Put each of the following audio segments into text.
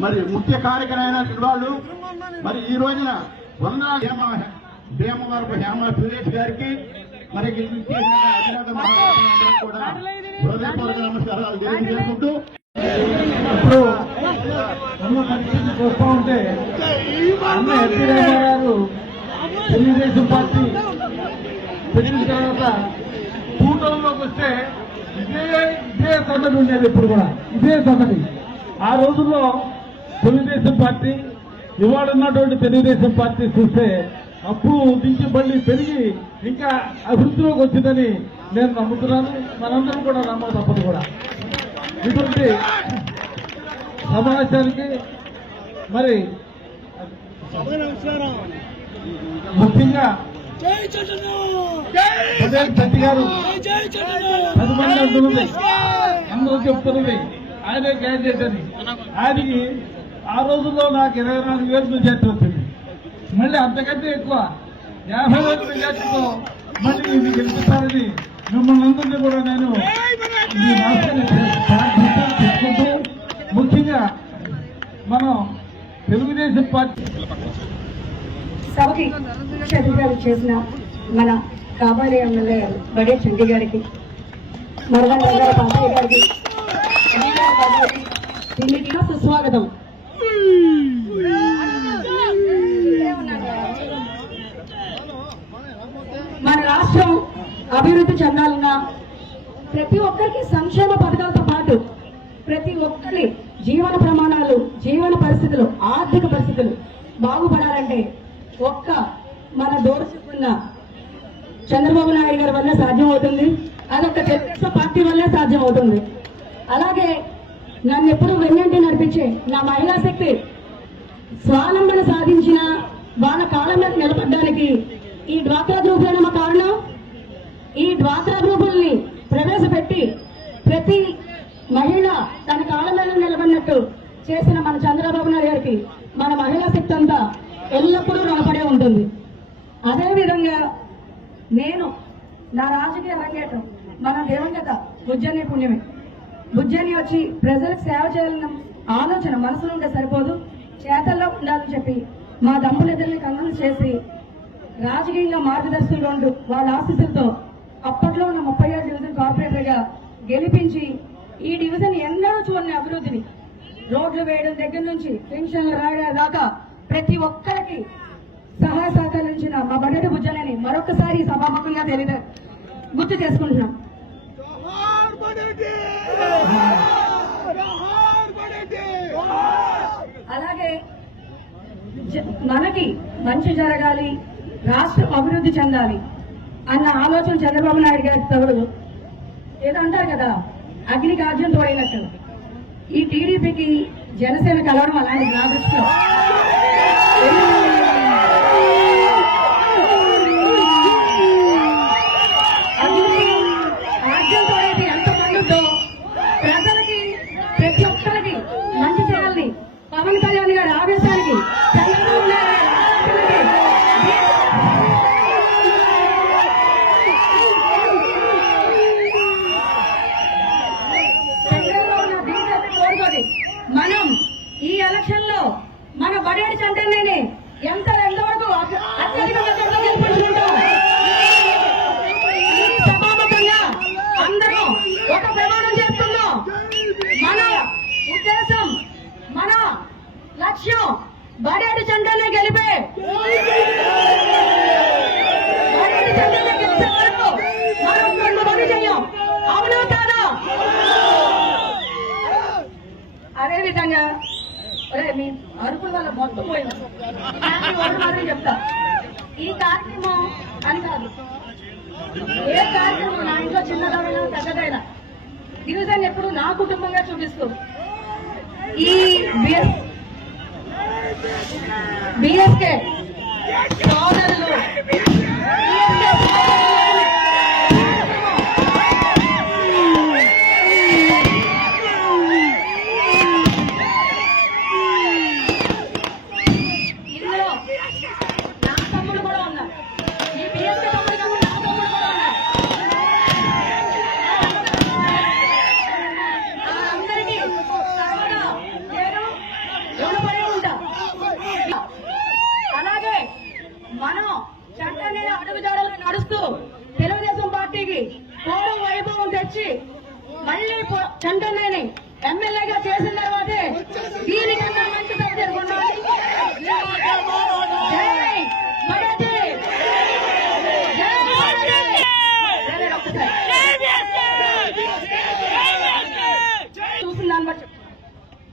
మరి ముఖ్య కార్యక్రమైనటువంటి వాళ్ళు మరి ఈ రోజున వంద హేమ భీమవరపు హేమ సురేష్ గారికి మరి కూడా హృదయపూర్వక నమస్కారాలు తెలియజేసుకుంటూ. ఇప్పుడు చూస్తూ ఉంటే అన్న ఎన్టీ రామారావు తెలుగుదేశం పార్టీ పెట్టిన తర్వాత కూటమిలోకి వస్తే ఇదే ఇదే సందడి ఉండేది ఇప్పుడు కూడా. ఇదే సందడి ఆ రోజుల్లో తెలుగుదేశం పార్టీ ఇవాళ ఉన్నటువంటి తెలుగుదేశం పార్టీ చూస్తే అప్పుడు నుంచి మళ్ళీ పెరిగి ఇంకా అభివృద్ధిలోకి వచ్చిందని నేను నమ్ముతున్నాను. మనందరం కూడా నమ్మదు తప్పదు కూడా. ఇటువంటి సమావేశానికి మరి ముఖ్యంగా పటేల్ గారు పది మంది అంటున్నది అందరూ చెప్తున్నది ఆయనే క్యాండిడేట్ అని. ఆయనకి ఆ రోజుల్లో నాకు ఇరవై నాలుగు వేలు మెజార్టీ వచ్చింది. మళ్ళీ అంతకంటే ఎక్కువ యాభై వేలు మెజార్టీతో మళ్ళీ ఇది గెలిపిస్తారని మిమ్మల్ని అందరినీ కూడా నేను ఈ రాష్ట్రాన్ని తెచ్చుకుంటూ ముఖ్యంగా మనం తెలుగుదేశం పార్టీ సభకి ముఖ్య అతిథిగా చేసిన మన కాబోయే ఎమ్మెల్యే బడే చండి గారికి మరగన్ నగర పాపయ్య గారికి సుస్వాగతం మన రాష్ట్రం అభివృద్ధి చెందాలన్నా ప్రతి ఒక్కరికి సంక్షేమ పథకాలతో పాటు ప్రతి ఒక్కరి జీవన ప్రమాణాలు జీవన పరిస్థితులు ఆర్థిక పరిస్థితులు బాగుపడాలంటే ఒక్క మన దూరచుకున్న చంద్రబాబు నాయుడు గారి వల్ల సాధ్యం అవుతుంది అదొక తెలుగుదేశం పార్టీ వల్లే సాధ్యం అవుతుంది అలాగే నన్ను ఎప్పుడు వెన్నంటి నడిపించే నా మహిళా శక్తి స్వాలంబన సాధించిన వాళ్ళ కాలం మీద నిలబడడానికి ఈ డ్వాక్రా గ్రూపులే మా కారణం? డ్వాక్రా గ్రూపుల్ని ప్రవేశపెట్టి ప్రతి మహిళ తన కాళ్ళ మీద నిలబడినట్టు చేసిన మన చంద్రబాబు నాయుడు గారికి మన మహిళా శక్తి అంతా ఎల్లప్పుడూ రుణపడే ఉంటుంది. అదేవిధంగా నేను నా రాజకీయ అరంగేటం మన దేవంగత ఉజ్జని పుణ్యమే. బుజ్జని వచ్చి ప్రజలకు సేవ చేయాలన్న ఆలోచన మనసులో ఉంటే సరిపోదు. చేతల్లో ఉండాలని చెప్పి మా దంపులిద్దరిని కన్నులు చేసి రాజకీయంగా మార్గదర్శకులు ఉండు వాళ్ళ ఆశీస్సులతో అప్పట్లో ఉన్న ముప్పై ఏడు డివిజన్ కార్పొరేటర్గా గెలిపించి ఈ డివిజన్ ఎన్నడూ చూడని అభివృద్ధిని. రోడ్లు వేయడం దగ్గర నుంచి పెన్షన్లు రాయడం దాకా ప్రతి ఒక్కరికి సహాయ సహకరించిన మా బడ్డటి బుజ్జనని మరొకసారి సభాముఖంగా తెలియదు గుర్తు చేసుకుంటున్నాం. అలాగే జ- మనకి మంచి జరగాలి రాష్ట్రం అభివృద్ధి చెందాలి. అన్న ఆలోచన చంద్రబాబు నాయుడు గారికి తోడు ఏదో అంటారు కదా అగ్ని కార్యం తోడైనట్టు. ఈ టీడీపీకి జనసేన కలవడం అలాంటి నా దృష్టిలో ప్రజలకి ప్రతి ఒక్కరికి మంచి చేయాలని పవన్ కళ్యాణ్ గారి ఆవేశానికి చంద్రబాబు నాయుడు గారి చంద్రబాబు నాయుడు బీజేపీ కోరుకోది మనం ఈ ఎలక్షన్లో మన బడేడి చంటనేని ఎంత ఎంతవరకు అత్య- అత్యధిక మెజార్టీతో గెలుపొందుకుంటాం ఈ సభాముఖంగా అందరం ఒక ప్రమాణం చేస్తున్నాం మన ఉద్దేశం మన లక్ష్యం బడేడి జెండానే గెలిపే. బడేడి చంటనే గెలిచే వరకు మనం రెండు పని చేయం. అవునా కాదా? విధంగా ఒరే మీ అరుపుల వల్ల మొత్తం పోయింది. మాత్రం చెప్తా. ఈ కార్యక్రమం అని కాదు. ఏ కార్యక్రమం నా ఇంట్లో చిన్నదైనా పెద్దదైనా. గిరిజన్ ఎప్పుడు నా కుటుంబంగా చూపిస్తూ ఈ బిఎస్కే సోదరులు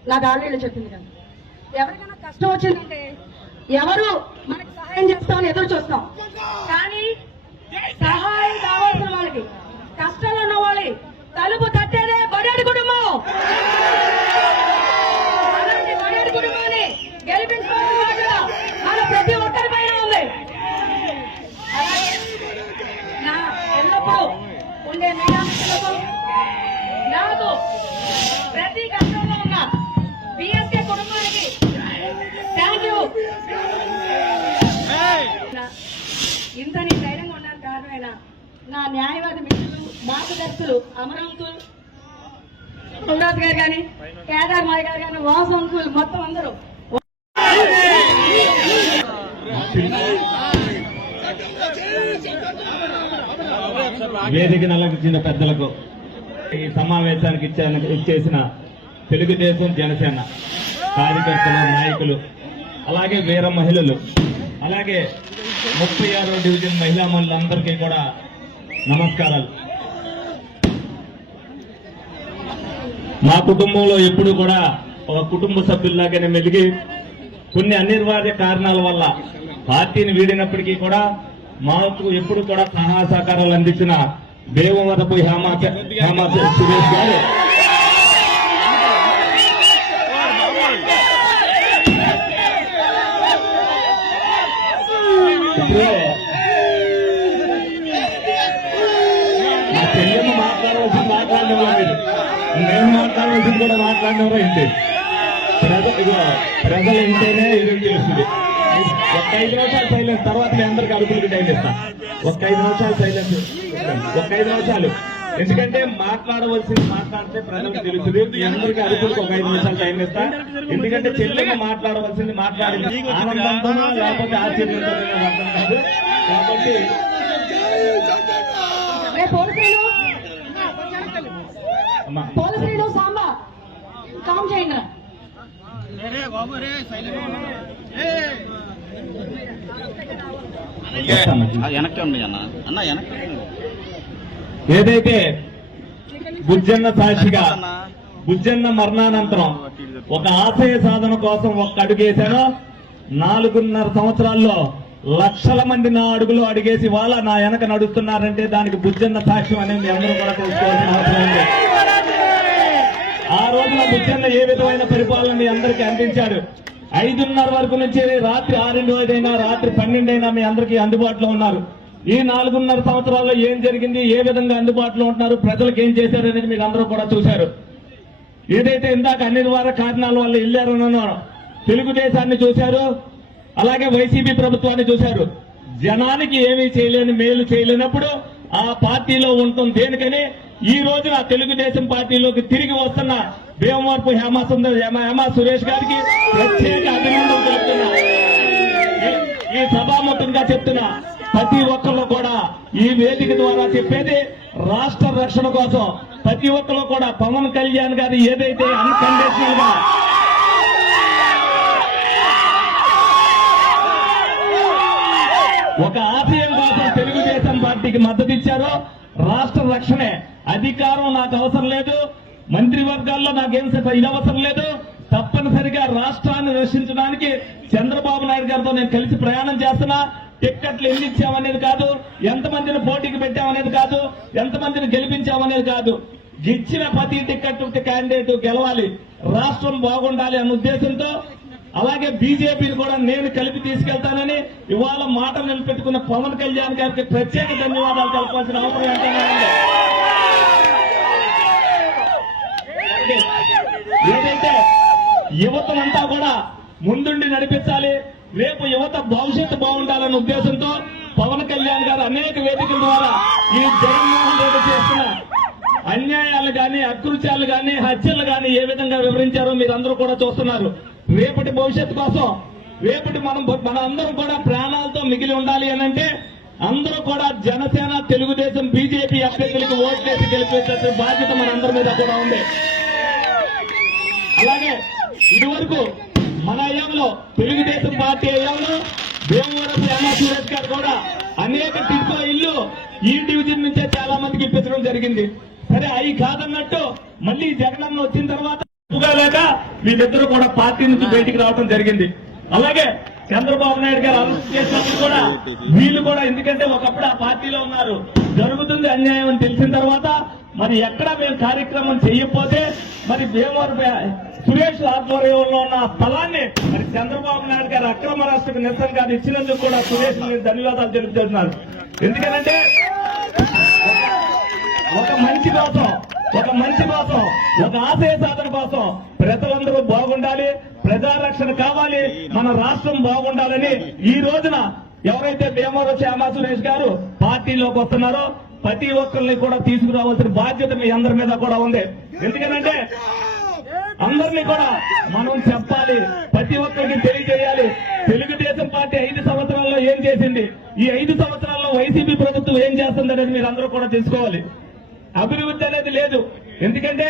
నా ఆల్రెడీ చెప్పింది కదా. ఎవరికైనా కష్టం వచ్చిందంటే ఎవరు మనకి సహాయం చేస్తామని ఎదురు చూస్తాం. కానీ సహాయం కావాల్సిన వాళ్ళకి కష్టాలు ఉన్న వాళ్ళకి తలుపు తట్టేదే బడేడి కుటుంబం. అలాంటి బడేడి కుటుంబాన్ని గెలిపించుకోవాల్సిన బాధ్యత మన ప్రతి ఒక్కరి పైన ఉంది. నా ఎల్లప్పుడూ ఉండే మీడియా నాకు ప్రతి ఇంతని ధైర్యంగా ఉన్నాను కారణమైన నా న్యాయవాది మిత్రులు మార్గదర్శులు అమరాంకుల్ యువరాజ్ గారు కానీ కేదార్ మాయ్ గారు కానీ వాసు అంకుల్ మొత్తం అందరూ. వేదిక అలంకరించిన పెద్దలకు ఈ సమావేశానికి ఇచ్చాను ఇచ్చేసిన తెలుగుదేశం జనసేన కార్యకర్తలు నాయకులు అలాగే వీర మహిళలు అలాగే ముప్పై ఆరో డివిజన్ మహిళా మహిళలందరికీ కూడా నమస్కారాలు. మా కుటుంబంలో ఎప్పుడు కూడా ఒక కుటుంబ సభ్యుల్లాగానే మెలిగి కొన్ని అనివార్య కారణాల వల్ల పార్టీని వీడినప్పటికీ కూడా మాకు ఎప్పుడు కూడా సహాయ సహకారాలు అందించిన దేవవరపు హేమా సురేష్ గారు ఇప్పుడే నా చెల్లెమ్మ మాట్లాడవలసింది మాట్లాడినవారు మీరు నేను మాట్లాడవలసింది కూడా ప్రజ ఇదిగో ప్రజలు ఉంటేనే ఇది తెలుస్తుంది ఒక్క ఐదు నిమిషాలు సైలెన్స్ తర్వాత మీ అందరికి అరుపులకి టైం ఇస్తా. ఒక్క ఐదు నిమిషాలు సైలెన్స్ ఒక్క ఐదు నిమిషాలు. ఎందుకంటే మాట్లాడవలసింది మాట్లాడితే ప్రజలకు తెలుస్తుంది. మీ అందరికి అరుపులకు ఒక ఐదు నిమిషాలు టైం ఇస్తా. ఎందుకంటే చెల్లెకి మాట్లాడవలసింది మాట్లాడింది. ఆనందంతోనో లేకపోతే ఆశ్చర్యంతో కాబట్టి అమ్మా కామ్ చేయండి వెనక్కి ఏదైతే బుజ్జన్న సాక్షిగా బుజ్జన్న మరణానంతరం ఒక ఆశయ సాధన కోసం ఒక్క అడుగేశానో నాలుగున్నర సంవత్సరాల్లో లక్షల మంది నా అడుగులు అడిగేసి వాళ్ళ నా వెనక నడుస్తున్నారంటే దానికి బుజ్జన్న సాక్ష్యం అనేది అందరూ కూడా తెలుసుకోవాల్సిన అవసరం ఉంది. ముఖ్యంగా ఏ విధమైన పరిపాలన మీ అందరికీ అందించాడు? ఐదున్నర వరకు నుంచి రాత్రి ఆరిండు ఐదైనా రాత్రి పన్నెండైనా మీ అందరికీ అందుబాటులో ఉన్నారు. ఈ నాలుగున్నర సంవత్సరాల్లో ఏం జరిగింది ఏ విధంగా అందుబాటులో ఉంటున్నారు ప్రజలకు ఏం చేశారు అనేది మీరు అందరూ కూడా చూశారు. ఏదైతే ఇందాక అన్ని అనివార్య కారణాల వల్ల వెళ్ళారనో తెలుగుదేశాన్ని చూశారు అలాగే వైసీపీ ప్రభుత్వాన్ని చూశారు. జనానికి ఏమీ చేయలేని మేలు చేయలేనప్పుడు ఆ పార్టీలో ఉంటుంది దేనికని? ఈ రోజున తెలుగుదేశం పార్టీలోకి తిరిగి వస్తున్న భీమవరపు హేమ సుందర హేమ హేమా సురేష్ గారికి ప్రత్యేక అభినందనలు తెలుపుతున్నా. ఈ- ఈ సభాముఖంగా చెప్తున్నా ప్రతి ఒక్కరు కూడా ఈ వేదిక ద్వారా చెప్పేది రాష్ట్ర రక్షణ కోసం. ప్రతి ఒక్కరు కూడా పవన్ కళ్యాణ్ గారు ఏదైతే అన్కండిషనల్గా ఒక ఆశయం కోసం తెలుగుదేశం పార్టీకి మద్దతు ఇచ్చారో రాష్ట్ర రక్షణే. అధికారం నాకు అవసరం లేదు. మంత్రివర్గాల్లో నాకేం ఇదవసరం లేదు. తప్పనిసరిగా రాష్ట్రాన్ని రక్షించడానికి చంద్రబాబు నాయుడు గారితో నేను కలిసి ప్రయాణం చేస్తున్నా. టిక్కెట్లు ఎన్ని ఇచ్చామనేది కాదు. ఎంతమందిని పోటీకి పెట్టామనేది కాదు. ఎంతమందిని గెలిపించామనేది కాదు. ఇచ్చిన ప్రతి టిక్కెట్ క్యాండిడేట్ గెలవాలి. రాష్ట్రం బాగుండాలి అన్న ఉద్దేశంతో అలాగే బీజేపీని కూడా నేను కలిపి తీసుకెళ్తానని ఇవాళ మాటలు నిలబెట్టుకున్న పవన్ కళ్యాణ్ గారికి ప్రత్యేక ధన్యవాదాలు తెలపాల్సిన అవసరం ఏంటంటే ఏంటంటే ఏదైతే యువతనంతా కూడా ముందుండి నడిపించాలి రేపు యువత భవిష్యత్తు బాగుండాలన్న ఉద్దేశంతో పవన్ కళ్యాణ్ గారు అనేక వేదికల ద్వారా ఈ జగన్మోహన్ రెడ్డి చేస్తున్న అన్యాయాలు గాని అకృత్యాలు గాని హత్యలు గాని ఏ విధంగా వివరించారో మీరందరూ కూడా చూస్తున్నారు. రేపటి భవిష్యత్తు కోసం రేపటి మనం మన అందరం కూడా ప్రాణాలతో మిగిలి ఉండాలి అని అంటే అందరూ కూడా జనసేన తెలుగుదేశం బీజేపీ అభ్యర్థులకు ఓట్లేసి గెలిపేసే బాధ్యత మన అందరి మీద కూడా ఉంది. అలాగే ఇదివరకు మన అయ్యంలో తెలుగుదేశం పార్టీ అయ్యంలో భీమవరం యానా సూరజ్ గారు కూడా అనేక టిడ్కో ఇల్లు ఈ డివిజన్ నుంచే చాలా మందికి ఇప్పించడం జరిగింది. సరే అవి కాదన్నట్టు మళ్ళీ జగనన్న వచ్చిన తర్వాత లేక వీళ్ళిద్దరూ కూడా పార్టీ నుంచి బయటికి రావడం జరిగింది. అలాగే చంద్రబాబు నాయుడు గారు అనౌన్స్ చేసినప్పుడు కూడా వీళ్ళు కూడా ఎందుకంటే ఒకప్పుడు ఆ పార్టీలో ఉన్నారు. జరుగుతుంది అన్యాయం అని తెలిసిన తర్వాత మరి ఎక్కడ మేము కార్యక్రమం చేయకపోతే మరి భీమవరం సురేష్ ఆధ్వర్యంలో ఉన్న ఆ స్థలాన్ని మరి చంద్రబాబు నాయుడు గారు అక్రమ రాష్ట్రకు నిరసన గారు ఇచ్చినందుకు కూడా సురేష్ ధన్యవాదాలు తెలుపుతున్నారు. ఎందుకంటే ఒక మంచి కోసం ఒక మంచి కోసం ఒక ఆశయ సాధన కోసం ప్రజలందరూ బాగుండాలి ప్రజారక్షణ కావాలి మన రాష్ట్రం బాగుండాలని ఈ రోజున ఎవరైతే భీమవరం శ్యామా సురేష్ గారు పార్టీలోకి వస్తున్నారో ప్రతి ఒక్కరిని కూడా తీసుకురావాల్సిన బాధ్యత మీ అందరి మీద కూడా ఉంది. ఎందుకంటే అందరినీ కూడా మనం చెప్పాలి ప్రతి ఒక్కరికి తెలియజేయాలి. తెలుగుదేశం పార్టీ ఐదు సంవత్సరాల్లో ఏం చేసింది? ఈ ఐదు సంవత్సరాల్లో వైసీపీ ప్రభుత్వం ఏం చేస్తుంది అనేది మీరు అందరూ కూడా తెలుసుకోవాలి. అభివృద్ధి అనేది లేదు. ఎందుకంటే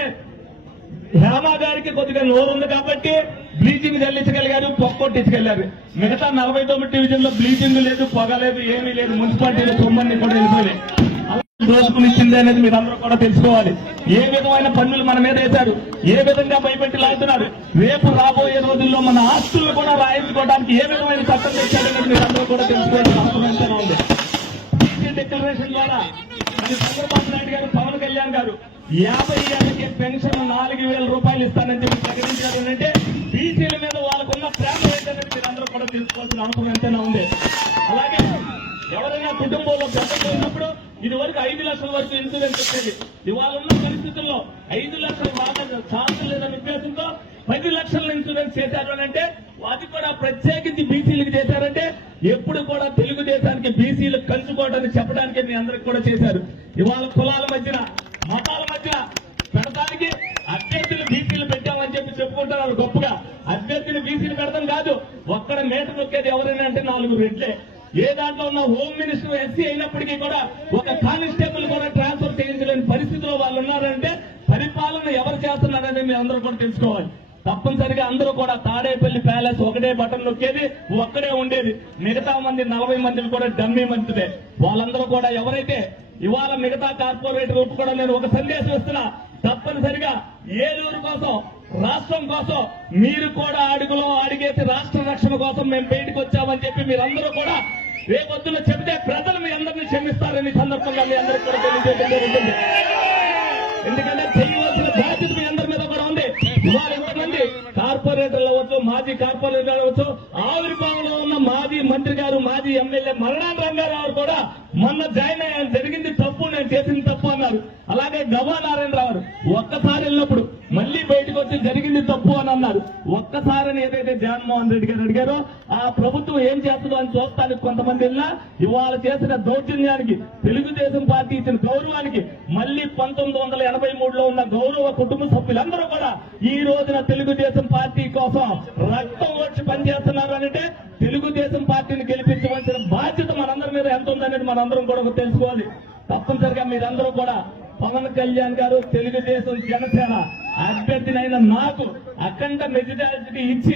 రామా గారికి కొద్దిగా నోరు ఉంది కాబట్టి బ్లీచింగ్ చల్లించగలిగారు పొక్కొట్టించగలిగారు. మిగతా నలభై తొమ్మిది డివిజన్లో బ్లీచింగ్ లేదు పొగ లేదు ఏమీ లేదు. మున్సిపాలిటీలో సొమ్మని కూడా వెళ్ళిపోయినాయి దోచుకుని ఇచ్చింది అనేది మీరు అందరూ కూడా తెలుసుకోవాలి. ఏ విధమైన పన్నులు మన మీద వేశారు? ఏ విధంగా భయపెట్టి లాగుతున్నారు? రేపు రాబోయే రోజుల్లో మన ఆస్తులను కూడా రాయించుకోవడానికి ఏ విధమైన చట్టం తెచ్చారనేది మీరు అందరూ కూడా తెలుసుకోవాల్సిన అవసరం ఉంది. డిక్లరేషన్ ద్వారా చంద్రబాబు నాయుడు గారు పవన్ కళ్యాణ్ గారు యాభై ఏళ్ళకి పెన్షన్ నాలుగు వేల రూపాయలు ఇస్తానని చెప్పి ప్రకటించారు అంటే బీసీల మీద వాళ్ళకున్న ప్రేమ ఏంటనేది మీరు అందరూ కూడా తెలుసుకోవాల్సిన అవసరం ఎంతైనా ఉంది. అలాగే ఎవరైనా కుటుంబంలో పోయినప్పుడు ఇది వరకు ఐదు లక్షల వరకు ఇన్సూరెన్స్ వచ్చేది. ఇవాళ ఉన్న పరిస్థితుల్లో ఐదు లక్షలు బాగా ఛాన్స్ లేదనే ఉద్దేశంతో పది లక్షల ఇన్సూరెన్స్ చేశారు అని అంటే అది కూడా ప్రత్యేకించి బీసీలకు చేశారంటే ఎప్పుడు కూడా తెలుగుదేశానికి బీసీలు కలుసుకోవడానికి చెప్పడానికి మీ అందరికి కూడా చేశారు. ఇవాళ కులాల మధ్యన మతాల మధ్య పెడతానికి అభ్యర్థులు బీసీలు పెట్టామని చెప్పి చెప్పుకుంటున్నారు గొప్పగా. అభ్యర్థులు బీసీలు పెడతాం కాదు ఒక్కడ మేట నొక్కేది ఎవరైనా అంటే నాలుగు రెడ్లే. ఏ దాంట్లో ఉన్న హోమ్ మినిస్టర్ ఎస్సీ అయినప్పటికీ కూడా ఒక కానిస్టేబుల్ కూడా ట్రాన్స్ఫర్ చేయించలేని పరిస్థితిలో వాళ్ళు ఉన్నారంటే పరిపాలన ఎవరు చేస్తున్నారని మీరు అందరూ కూడా తెలుసుకోవాలి. తప్పనిసరిగా అందరూ కూడా తాడేపల్లి ప్యాలెస్ ఒకటే బటన్ నొక్కేది ఒక్కడే ఉండేది. మిగతా మంది నలభై మందిని కూడా డమ్మీ మంచిదే. వాళ్ళందరూ కూడా ఎవరైతే ఇవాళ మిగతా కార్పొరేటర్లకు కూడా నేను ఒక సందేశం ఇస్తున్నా తప్పనిసరిగా ఏలూరు కోసం రాష్ట్రం కోసం మీరు కూడా అడుగులో అడిగేసి రాష్ట్ర రక్షణ కోసం మేము బయటకు వచ్చామని చెప్పి మీరందరూ కూడా రేపొద్దున చెబితే ప్రజలు మీ అందరినీ క్షమిస్తారని సందర్భంగా మీ అందరికీ కూడా తెలియజేయడం జరుగుతుంది ఎందుకంటే చేయవలసిన బాధ్యత మీ అందరి మీద కూడా ఉంది. ఇవాళ ఎంతమంది కార్పొరేటర్లు అవ్వచ్చు మాజీ కార్పొరేటర్ అవ్వచ్చు ఆవిర్భావంలో ఉన్న మాజీ మంత్రి గారు మాజీ ఎమ్మెల్యే మరణాన్ రంగారావు కూడా మొన్న జాయిన్ అయ్యారు. తప్పు ఒక్కసారి ఏదైతే జగన్మోహన్ రెడ్డి గారు అడిగారో ఆ ప్రభుత్వం ఏం చేస్తుందో అని చూస్తానికి కొంతమంది వెళ్ళినా ఇవాళ చేసిన దౌర్జన్యానికి తెలుగుదేశం పార్టీ ఇచ్చిన గౌరవానికి మళ్ళీ పంతొమ్మిది వందల ఎనభై మూడులో ఉన్న గౌరవ కుటుంబ సభ్యులందరూ కూడా ఈ రోజున తెలుగుదేశం పార్టీ కోసం రక్తం వచ్చి పనిచేస్తున్నారు అంటే తెలుగుదేశం పార్టీని గెలిపించవలసిన బాధ్యత మనందరి మీద ఎంత ఉందనేది మనందరం కూడా తెలుసుకోవాలి. తప్పనిసరిగా మీరందరూ కూడా పవన్ కళ్యాణ్ గారు తెలుగుదేశం జనసేన అభ్యర్థినైన నాకు అఖండ మెజారిటీ ఇచ్చి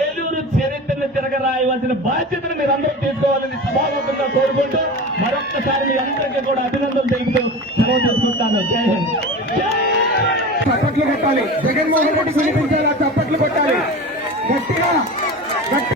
ఏలూరు చరిత్రను తిరగరాయవలసిన బాధ్యతను మీరందరూ తీసుకోవాలని సభాముఖంగా కోరుకుంటూ మరొక్కసారి మీ అందరికీ కూడా అభినందనలు తెలుపుతూ సెలవు చేసుకుంటాను జై హింద్. చప్పట్లు కొట్టాలి. జగన్మోహన్ రెడ్డి వినిపించేలా చప్పట్లు కొట్టాలి. గట్టిగా